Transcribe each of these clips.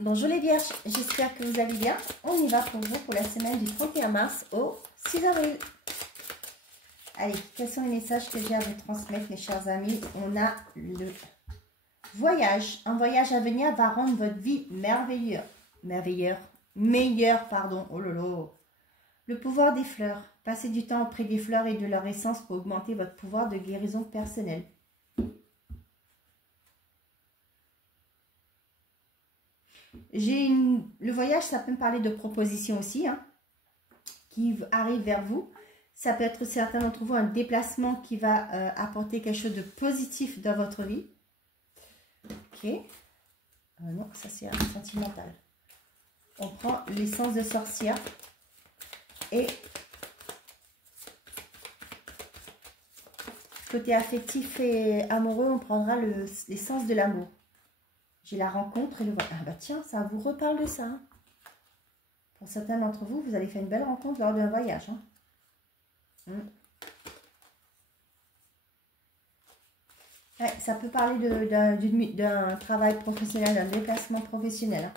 Bonjour les vierges, j'espère que vous allez bien. On y va pour vous pour la semaine du 31 mars au 6 avril. Allez, quels sont les messages que j'ai à vous transmettre mes chers amis? On a le voyage. Un voyage à venir va rendre votre vie meilleure. Oh lolo. Le pouvoir des fleurs. Passez du temps auprès des fleurs et de leur essence pour augmenter votre pouvoir de guérison personnelle. Le voyage, ça peut me parler de propositions aussi, hein, qui arrivent vers vous. Ça peut être certains d'entre vous un déplacement qui va apporter quelque chose de positif dans votre vie. Ok. Non, ça c'est un sentimental. On prend l'essence de sorcière et côté affectif et amoureux, on prendra l'essence de l'amour. J'ai la rencontre et le voyage. Ah bah tiens, ça vous reparle de ça. Hein. Pour certains d'entre vous, vous allez faire une belle rencontre lors d'un voyage. Hein. Ouais, ça peut parler d'un travail professionnel, d'un déplacement professionnel.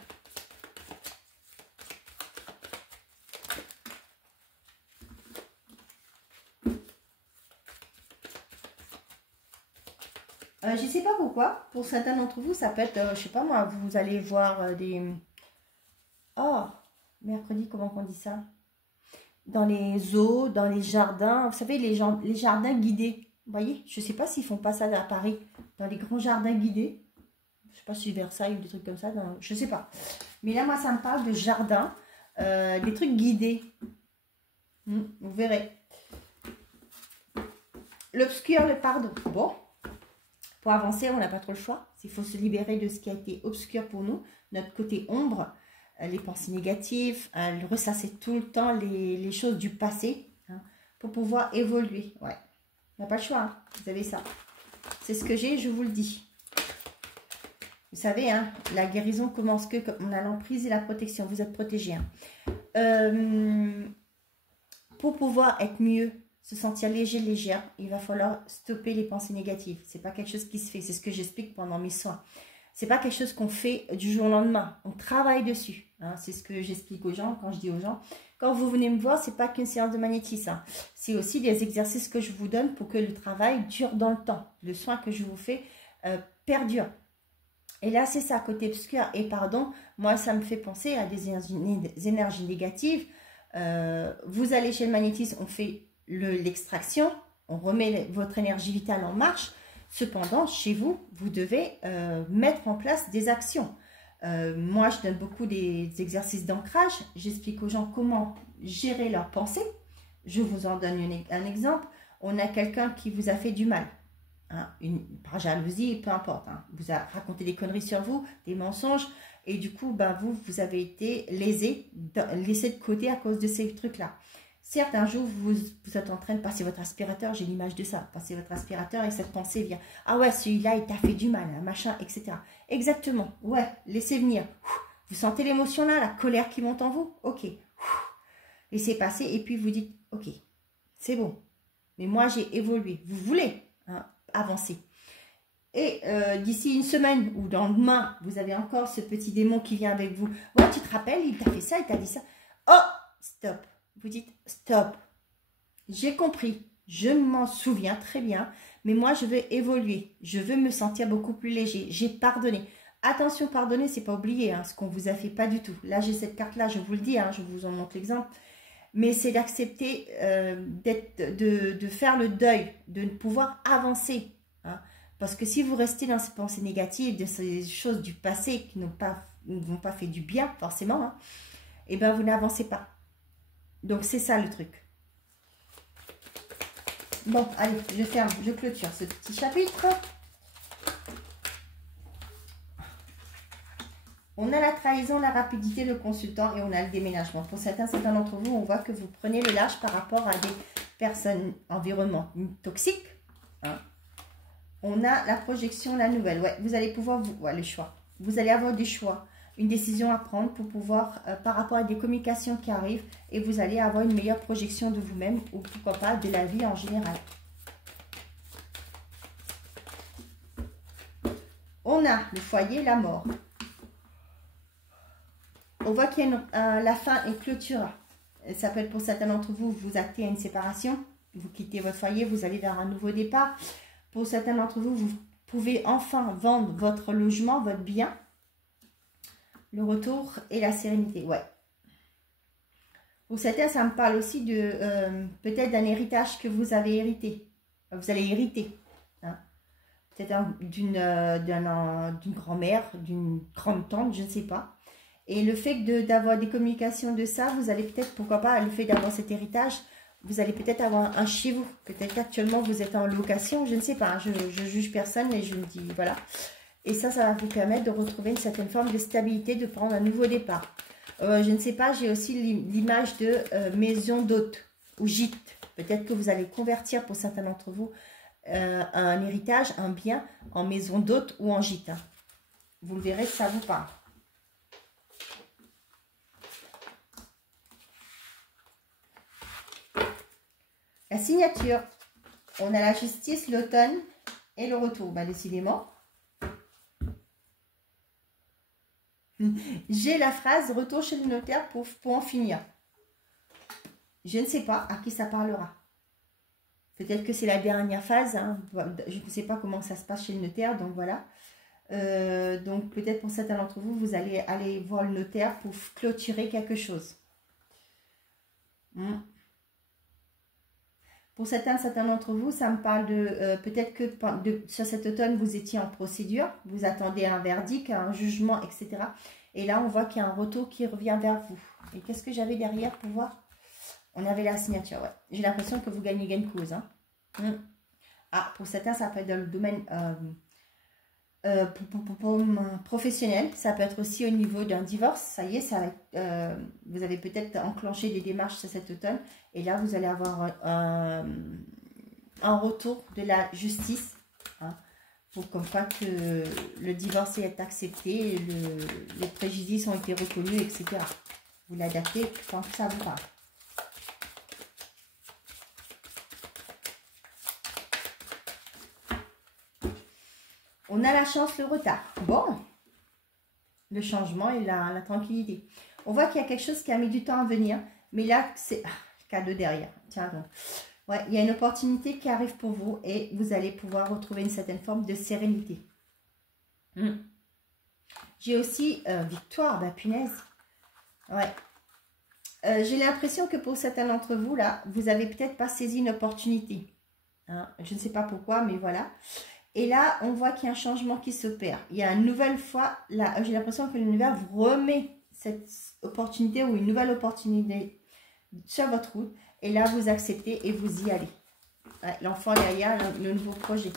Je ne sais pas pourquoi. Pour certains d'entre vous, ça peut être, je ne sais pas moi, vous allez voir des... Oh, mercredi, comment on dit ça? Dans les zoos, dans les jardins. Vous savez, les jardins guidés. Vous voyez, je ne sais pas s'ils font pas ça à Paris. Dans les grands jardins guidés. Je ne sais pas si c'est Versailles ou des trucs comme ça. Je ne sais pas. Mais là, moi, ça me parle de jardin. Des trucs guidés. Vous verrez. L'obscur, le pardon. Bon. Pour avancer, on n'a pas trop le choix. Il faut se libérer de ce qui a été obscur pour nous, notre côté ombre, les pensées négatives, ressasser tout le temps les choses du passé, hein, pour pouvoir évoluer. Ouais, on n'a pas le choix, hein. Vous avez ça. C'est ce que j'ai, je vous le dis. Vous savez, hein, la guérison commence que quand on a l'emprise et la protection. Vous êtes protégé. Hein. Pour pouvoir être mieux, se sentir léger, légère, il va falloir stopper les pensées négatives. C'est pas quelque chose qui se fait. C'est ce que j'explique pendant mes soins. C'est pas quelque chose qu'on fait du jour au lendemain. On travaille dessus. Hein. C'est ce que j'explique aux gens quand je dis aux gens. Quand vous venez me voir, c'est pas qu'une séance de magnétisme. Hein. C'est aussi des exercices que je vous donne pour que le travail dure dans le temps. Le soin que je vous fais perdure. Et là, c'est ça, côté obscur. Et pardon, moi, ça me fait penser à des énergies négatives. Vous allez chez le magnétisme, on fait l'extraction, on remet votre énergie vitale en marche. Cependant, chez vous, vous devez mettre en place des actions. Moi, je donne beaucoup des exercices d'ancrage. J'explique aux gens comment gérer leurs pensées. Je vous en donne un exemple. On a quelqu'un qui vous a fait du mal. Hein, par jalousie, peu importe. Hein, vous a raconté des conneries sur vous, des mensonges. Et du coup, ben, vous avez été lésé, laissé de côté à cause de ces trucs-là. Certes, un jour, vous êtes en train de passer votre aspirateur, j'ai l'image de ça, passer votre aspirateur et cette pensée vient. Ah ouais, celui-là, il t'a fait du mal, machin, etc. Exactement, ouais, laissez venir. Vous sentez l'émotion là, la colère qui monte en vous? Ok. Laissez passer et puis vous dites, ok, c'est bon. Mais moi, j'ai évolué. Vous voulez avancer. Et d'ici une semaine ou dans demain, vous avez encore ce petit démon qui vient avec vous. Ouais, tu te rappelles, il t'a fait ça, il t'a dit ça. Oh, stop. Vous dites stop, j'ai compris, je m'en souviens très bien, mais moi je veux évoluer, je veux me sentir beaucoup plus léger, j'ai pardonné. Attention, pardonner, c'est pas oublier hein, ce qu'on vous a fait, pas du tout. Là j'ai cette carte là, je vous le dis, hein, je vous en montre l'exemple, mais c'est d'accepter de faire le deuil, de pouvoir avancer. Hein, parce que si vous restez dans ces pensées négatives, de ces choses du passé qui ne vont pas fait du bien forcément, hein, et bien vous n'avancez pas. Donc, c'est ça le truc. Bon, allez, je ferme, je clôture ce petit chapitre. On a la trahison, la rapidité, le consultant et on a le déménagement. Pour certains d'entre vous, on voit que vous prenez le large par rapport à des personnes, environnement toxiques. Hein. On a la projection, la nouvelle. Ouais, vous allez pouvoir, le choix. Vous allez avoir des choix. Une décision à prendre pour pouvoir, par rapport à des communications qui arrivent, et vous allez avoir une meilleure projection de vous-même ou pourquoi pas de la vie en général. On a le foyer, la mort. On voit qu'il y a la fin est clôture. Ça peut être pour certains d'entre vous, vous actez à une séparation. Vous quittez votre foyer, vous allez vers un nouveau départ. Pour certains d'entre vous, vous pouvez enfin vendre votre logement, votre bien. Le retour et la sérénité, ouais. Pour certains, ça me parle aussi de peut-être d'un héritage que vous avez hérité. Vous allez hériter. Hein. Peut-être d'une grand-mère, d'une grande-tante, je ne sais pas. Et le fait d'avoir des communications de ça, vous allez peut-être, pourquoi pas, le fait d'avoir cet héritage, vous allez peut-être avoir un chez vous. Peut-être qu'actuellement, vous êtes en location, je ne sais pas. Hein. Je juge personne, mais je me dis, voilà. Et ça va vous permettre de retrouver une certaine forme de stabilité, de prendre un nouveau départ. Je ne sais pas, j'ai aussi l'image de maison d'hôte ou gîte. Peut-être que vous allez convertir pour certains d'entre vous un héritage, un bien en maison d'hôte ou en gîte. Hein. Vous le verrez, ça vous parle. La signature. On a la justice, l'automne et le retour. Bah, décidément. J'ai la phrase « Retour chez le notaire pour en finir ». Je ne sais pas à qui ça parlera. Peut-être que c'est la dernière phase. Hein. Je ne sais pas comment ça se passe chez le notaire. Donc voilà. Donc peut-être pour certains d'entre vous, vous allez aller voir le notaire pour clôturer quelque chose. Pour certains d'entre vous, ça me parle de peut-être que sur cet automne, vous étiez en procédure, vous attendez un verdict, un jugement, etc. Et là, on voit qu'il y a un retour qui revient vers vous. Et qu'est-ce que j'avais derrière pour voir? On avait la signature, ouais. J'ai l'impression que vous gagnez gain de cause. Hein. Ah, pour certains, ça peut être dans le domaine professionnel. Ça peut être aussi au niveau d'un divorce. Ça y est, ça va être, vous avez peut-être enclenché des démarches cet automne. Et là, vous allez avoir un retour de la justice. Hein, pour comme quoi que le divorce est accepté, les préjudices ont été reconnus, etc. Vous l'adaptez quand ça vous parle. On a la chance, le retard. Bon, le changement et la tranquillité. On voit qu'il y a quelque chose qui a mis du temps à venir, mais là, c'est le cadeau derrière. Tiens donc. Ouais, il y a une opportunité qui arrive pour vous et vous allez pouvoir retrouver une certaine forme de sérénité. J'ai aussi victoire, bah punaise. Ouais. J'ai l'impression que pour certains d'entre vous, là, vous avez peut-être pas saisi une opportunité. Hein, je ne sais pas pourquoi, mais voilà. Et là, on voit qu'il y a un changement qui s'opère. Il y a une nouvelle fois, là, j'ai l'impression que l'univers vous remet cette opportunité ou une nouvelle opportunité sur votre route. Et là, vous acceptez et vous y allez. Ouais, l'enfant derrière, le nouveau projet.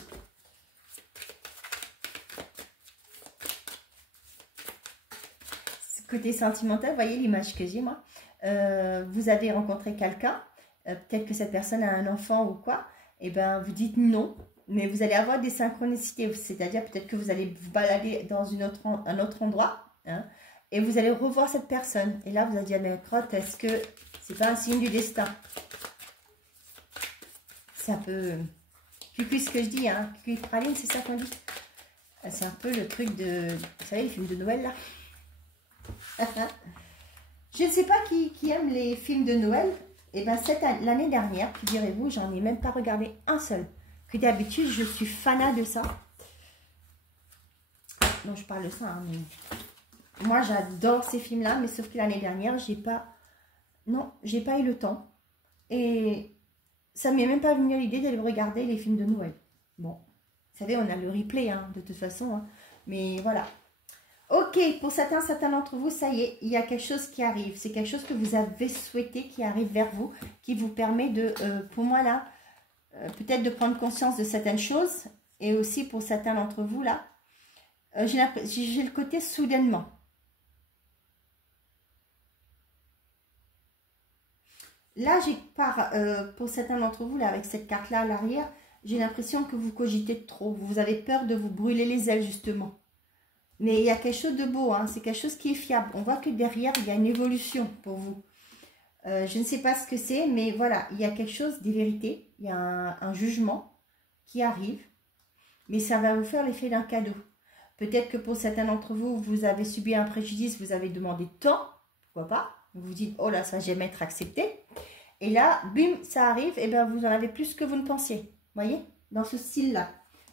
Ce côté sentimental, vous voyez l'image que j'ai, moi. Vous avez rencontré quelqu'un, peut-être que cette personne a un enfant ou quoi. Et bien, vous dites non. Mais vous allez avoir des synchronicités, c'est-à-dire peut-être que vous allez vous balader dans un autre endroit, hein, et vous allez revoir cette personne. Et là, vous allez dire, mais crotte, est-ce que c'est pas un signe du destin? C'est un peu cucu ce que je dis, hein, cucu praline, c'est ça qu'on dit. C'est un peu le truc de, vous savez, les films de Noël, là. Je ne sais pas qui aime les films de Noël. Et bien, l'année dernière, figurez-vous, j'en ai même pas regardé un seul. Que d'habitude, je suis fanat de ça. Non, je parle de ça, hein, mais moi, j'adore ces films-là, mais sauf que l'année dernière, j'ai pas eu le temps. Et ça m'est même pas venu l'idée d'aller regarder les films de Noël. Bon, vous savez, on a le replay, hein, de toute façon. Hein, mais voilà. Ok, pour certains d'entre vous, ça y est, il y a quelque chose qui arrive. C'est quelque chose que vous avez souhaité qui arrive vers vous, qui vous permet de, pour moi là, peut-être de prendre conscience de certaines choses. Et aussi pour certains d'entre vous là, j'ai le côté soudainement. Là, pour certains d'entre vous, là, avec cette carte-là à l'arrière, j'ai l'impression que vous cogitez trop. Vous avez peur de vous brûler les ailes, justement. Mais il y a quelque chose de beau, hein, c'est quelque chose qui est fiable. On voit que derrière, il y a une évolution pour vous. Je ne sais pas ce que c'est, mais voilà, il y a quelque chose, des vérités. Il y a un jugement qui arrive, mais ça va vous faire l'effet d'un cadeau. Peut-être que pour certains d'entre vous, vous avez subi un préjudice, vous avez demandé tant, pourquoi pas. Vous vous dites, oh là, ça va jamais être accepté. Et là, bim, ça arrive, et bien vous en avez plus que vous ne pensiez. Vous voyez, dans ce style-là.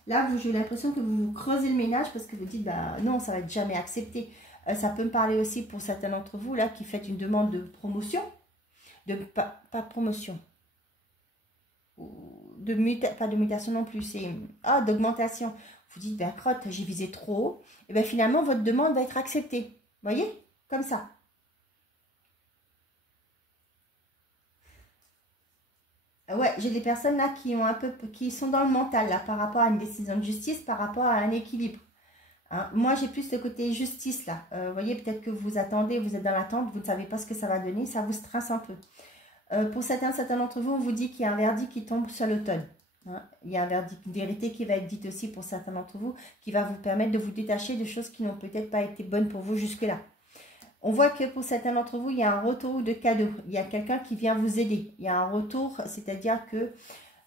Là, j'ai l'impression que vous creusez le ménage parce que vous dites, bah non, ça va être jamais accepté. Ça peut me parler aussi pour certains d'entre vous, là, qui faites une demande de promotion. Pas de promotion. Pas de mutation non plus, c'est d'augmentation. Vous dites, ben crotte, j'ai visé trop haut. Et bien finalement, votre demande va être acceptée. Vous voyez? Comme ça. Ouais, j'ai des personnes là qui sont dans le mental là, par rapport à une décision de justice, par rapport à un équilibre. Hein, moi, j'ai plus le côté justice là. Vous voyez, peut-être que vous attendez, vous êtes dans l'attente, vous ne savez pas ce que ça va donner, ça vous stresse un peu. Pour certains d'entre vous, on vous dit qu'il y a un verdict qui tombe sur l'automne. Hein. Il y a un verdict, une vérité qui va être dite aussi pour certains d'entre vous, qui va vous permettre de vous détacher de choses qui n'ont peut-être pas été bonnes pour vous jusque-là. On voit que pour certains d'entre vous, il y a un retour de cadeau. Il y a quelqu'un qui vient vous aider. Il y a un retour, c'est-à-dire que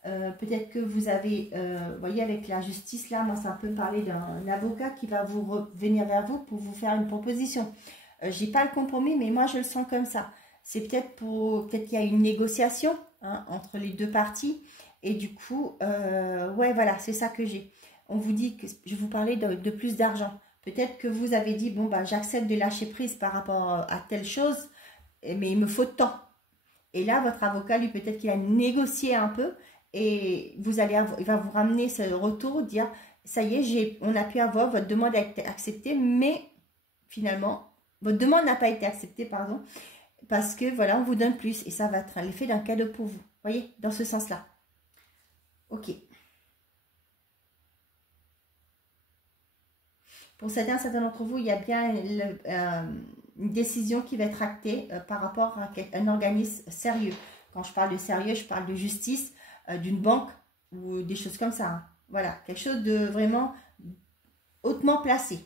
peut-être que vous avez, vous voyez, avec la justice, là, moi, ça peut me parler d'un avocat qui va venir vers vous pour vous faire une proposition. Je n'ai pas le compromis, mais moi, je le sens comme ça. C'est peut-être qu'il y a une négociation hein, entre les deux parties. Et du coup, ouais, voilà, c'est ça que j'ai. On vous dit que je vous parlais de plus d'argent. Peut-être que vous avez dit, bon, bah, j'accepte de lâcher prise par rapport à telle chose, mais il me faut tant. Et là, votre avocat, lui, peut-être qu'il a négocié un peu et il va vous ramener ce retour, dire, ça y est, on a pu avoir, votre demande a été acceptée, mais finalement, votre demande n'a pas été acceptée, pardon, parce que, voilà, on vous donne plus et ça va être l'effet d'un cadeau pour vous. Vous voyez, dans ce sens-là. Ok. Pour certains d'entre vous, il y a bien une décision qui va être actée par rapport à un organisme sérieux. Quand je parle de sérieux, je parle de justice, d'une banque ou des choses comme ça. Hein. Voilà, quelque chose de vraiment hautement placé.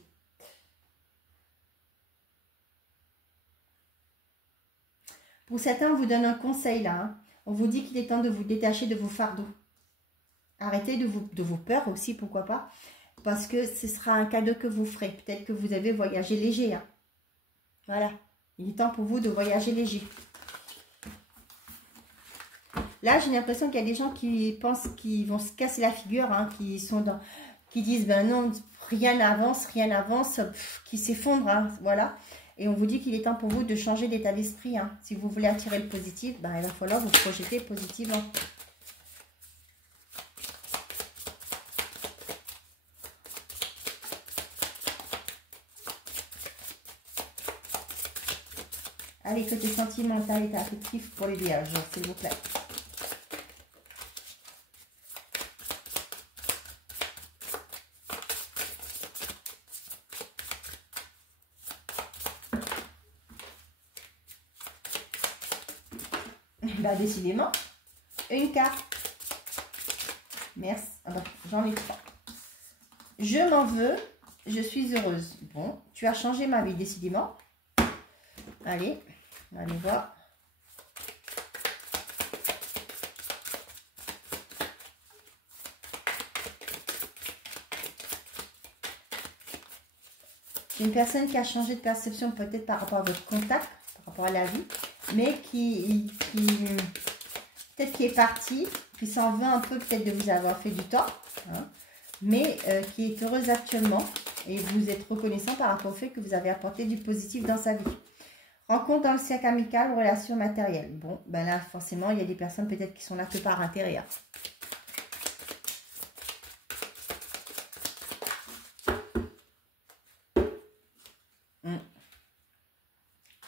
Pour certains, on vous donne un conseil là. Hein. On vous dit qu'il est temps de vous détacher de vos fardeaux. Arrêtez de vos peurs aussi, pourquoi pas. Parce que ce sera un cadeau que vous ferez. Peut-être que vous avez voyagé léger. Hein. Voilà. Il est temps pour vous de voyager léger. Là, j'ai l'impression qu'il y a des gens qui pensent qu'ils vont se casser la figure. Hein, qui disent, ben non, rien n'avance, qui s'effondrent. Hein, voilà. Et on vous dit qu'il est temps pour vous de changer d'état d'esprit. Hein. Si vous voulez attirer le positif, ben, il va falloir vous projeter positivement. Allez, côté sentimental et affectif pour les vierges, s'il vous plaît. Bah, décidément, une carte. Merci. Ah bah, j'en ai 3. Je m'en veux, je suis heureuse. Bon, tu as changé ma vie, décidément. Allez. Allez voir. C'est une personne qui a changé de perception peut-être par rapport à votre contact, par rapport à la vie, mais qui peut-être qui est partie, qui s'en veut un peu peut-être de vous avoir fait du tort, hein, mais qui est heureuse actuellement et vous êtes reconnaissant par rapport au fait que vous avez apporté du positif dans sa vie. Rencontre dans le cercle amical, relation matérielle. Bon, ben là, forcément, il y a des personnes peut-être qui sont là que par intérieur.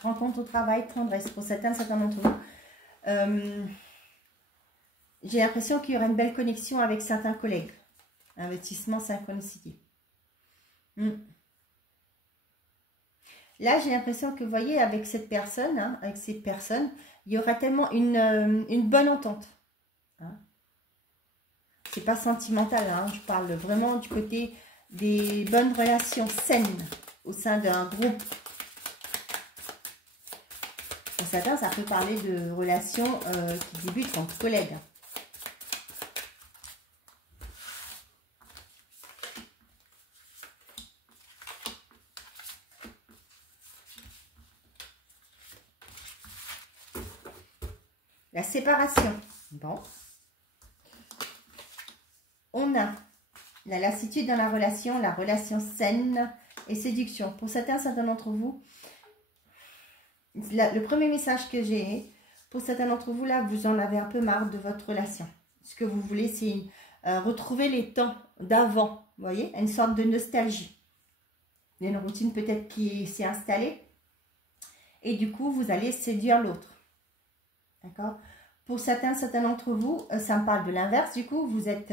Rencontre au travail, tendresse. Pour certains d'entre vous. J'ai l'impression qu'il y aura une belle connexion avec certains collègues. Investissement, synchronicité. Là, j'ai l'impression que, vous voyez, avec cette personne, hein, avec ces personnes, il y aura tellement une bonne entente. Hein. C'est pas sentimental, hein, je parle vraiment du côté des bonnes relations saines au sein d'un groupe. Pour certains, ça peut parler de relations qui débutent entre collègues. La séparation. Bon. On a la lassitude dans la relation saine et séduction. Pour certains d'entre vous, le premier message que j'ai, pour certains d'entre vous, là, vous en avez un peu marre de votre relation. Ce que vous voulez, c'est retrouver les temps d'avant, vous voyez, une sorte de nostalgie. Il y a une routine peut-être qui s'est installée et du coup, vous allez séduire l'autre. D'accord? Pour certains d'entre vous, ça me parle de l'inverse. Du coup, vous êtes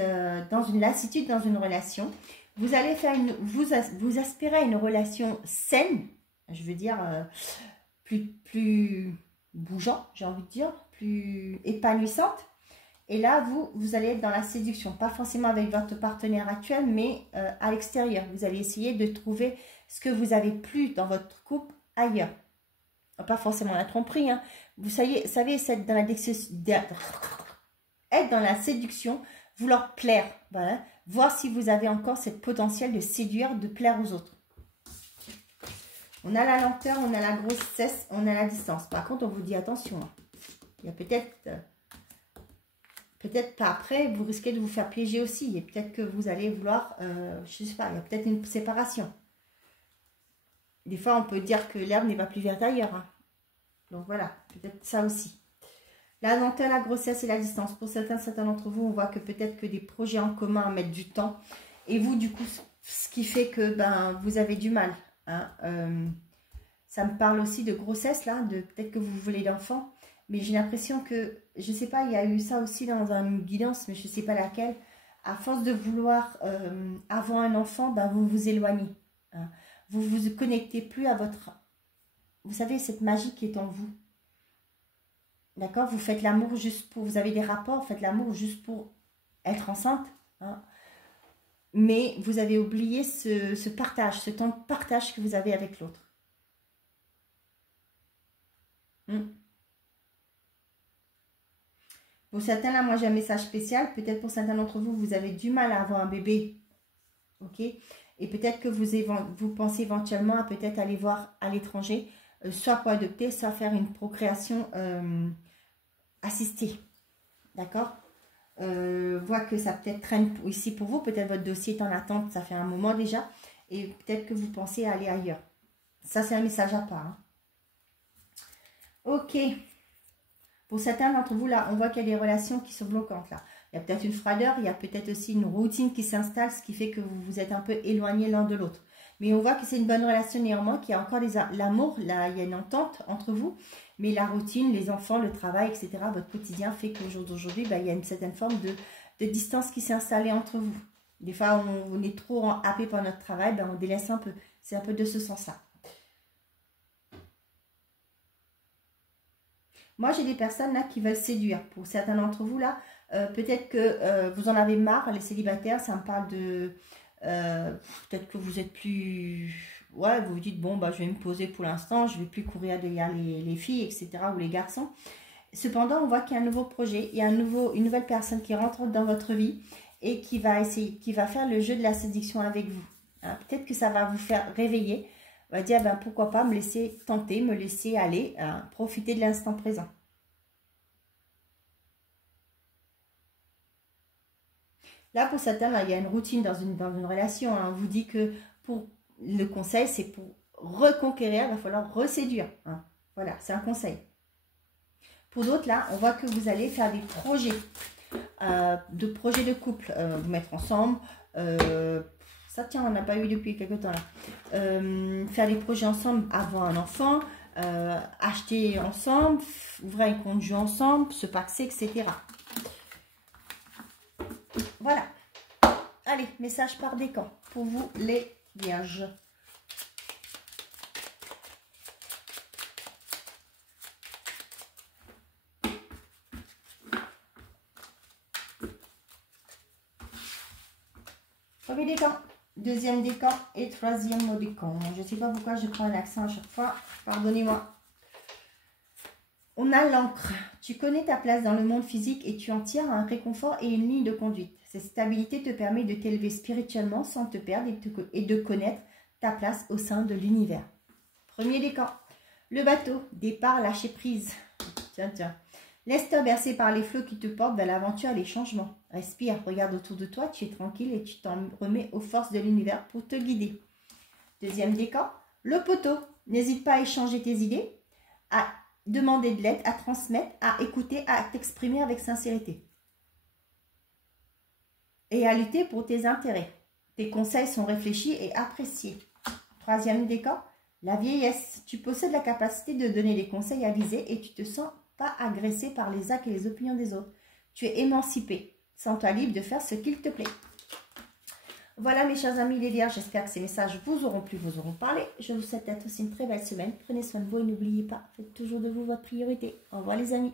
dans une lassitude, dans une relation. Vous allez faire vous aspirez à une relation saine, je veux dire plus bougeant, j'ai envie de dire, plus épanouissante. Et là, vous allez être dans la séduction, pas forcément avec votre partenaire actuel, mais à l'extérieur. Vous allez essayer de trouver ce que vous avez plus dans votre couple ailleurs. Pas forcément la tromperie, hein. Vous savez, être dans la séduction, vouloir plaire, voilà. Voir si vous avez encore cette potentiel de séduire, de plaire aux autres. On a la lenteur, on a la grossesse, on a la distance. Par contre, on vous dit attention, hein. Il y a peut-être pas après, vous risquez de vous faire piéger aussi. Et peut-être que vous allez vouloir, je sais pas, il y a peut-être une séparation. Des fois, on peut dire que l'herbe n'est pas plus verte ailleurs, hein. Donc voilà, peut-être ça aussi. La lenteur, la grossesse et la distance. Pour certains d'entre vous, on voit que peut-être que des projets en commun mettent du temps. Et vous, du coup, ce qui fait que vous avez du mal, hein. Ça me parle aussi de grossesse, là, de peut-être que vous voulez l'enfant. Mais j'ai l'impression que, je ne sais pas, il y a eu ça aussi dans une guidance, mais je ne sais pas laquelle. À force de vouloir avoir un enfant, vous vous éloignez, hein. Vous ne vous connectez plus à votre... Vous savez, cette magie qui est en vous. D'accord? Vous faites l'amour juste pour... Vous avez des rapports, vous faites l'amour juste pour être enceinte, hein. Mais vous avez oublié ce partage, ce temps de partage que vous avez avec l'autre. Pour certains, là, moi, j'ai un message spécial. Peut-être pour certains d'entre vous, vous avez du mal à avoir un bébé. Ok? Et peut-être que vous pensez éventuellement à peut-être aller voir à l'étranger, soit pour adopter, soit faire une procréation assistée. D'accord? Vois que ça peut-être traîne ici pour vous. Peut-être votre dossier est en attente, ça fait un moment déjà. Et peut-être que vous pensez à aller ailleurs. Ça, c'est un message à part, hein. Ok. Pour certains d'entre vous, là, on voit qu'il y a des relations qui sont bloquantes, là. Il y a peut-être une froideur, il y a peut-être aussi une routine qui s'installe, ce qui fait que vous vous êtes un peu éloignés l'un de l'autre. Mais on voit que c'est une bonne relation néanmoins, qu'il y a encore l'amour, là, il y a une entente entre vous. Mais la routine, les enfants, le travail, etc., votre quotidien fait qu'au jour d'aujourd'hui, il y a une certaine forme de distance qui s'est installée entre vous. Des fois, on est trop happé par notre travail, on délaisse un peu. C'est un peu de ce sens-là. Moi, j'ai des personnes là qui veulent séduire. Pour certains d'entre vous, là, peut-être que vous en avez marre, les célibataires, ça me parle de... peut-être que vous êtes plus... Ouais, vous vous dites, bon, je vais me poser pour l'instant, je ne vais plus courir derrière les filles, etc., ou les garçons. Cependant, on voit qu'il y a un nouveau projet, il y a une nouvelle personne qui rentre dans votre vie et qui va faire le jeu de la séduction avec vous. Hein, peut-être que ça va vous faire réveiller. On va dire, pourquoi pas me laisser tenter, me laisser aller, hein, profiter de l'instant présent. Là, pour certains, là, il y a une routine dans une relation. Hein. On vous dit que pour le conseil, c'est pour reconquérir, il va falloir reséduire. Hein. Voilà, c'est un conseil. Pour d'autres, là, on voit que vous allez faire des projets de couple, vous mettre ensemble. Ça, tiens, on n'a pas eu depuis quelques temps là. Faire des projets ensemble, avoir un enfant, acheter ensemble, ouvrir un compte jeu ensemble, se paxer, etc. Voilà. Allez, message par décan pour vous les vierges. Premier décan, deuxième décan et troisième mot décan. Je ne sais pas pourquoi je prends un accent à chaque fois. Pardonnez-moi. On a l'encre. Tu connais ta place dans le monde physique et tu en tires un réconfort et une ligne de conduite. Cette stabilité te permet de t'élever spirituellement sans te perdre et de connaître ta place au sein de l'univers. Premier décan. Le bateau. Départ, lâcher prise. Tiens, tiens. Laisse-toi bercer par les flots qui te portent vers l'aventure et les changements. Respire, regarde autour de toi, tu es tranquille et tu t'en remets aux forces de l'univers pour te guider. Deuxième décan, le poteau. N'hésite pas à échanger tes idées, à demander de l'aide, à transmettre, à écouter, à t'exprimer avec sincérité. Et à lutter pour tes intérêts. Tes conseils sont réfléchis et appréciés. Troisième décan, la vieillesse. Tu possèdes la capacité de donner des conseils avisés et tu te sens pas agressé par les actes et les opinions des autres. Tu es émancipé. Sens-toi libre de faire ce qu'il te plaît. Voilà mes chers amis les Vierges, j'espère que ces messages vous auront plu, vous auront parlé. Je vous souhaite aussi une très belle semaine. Prenez soin de vous et n'oubliez pas, faites toujours de vous votre priorité. Au revoir les amis.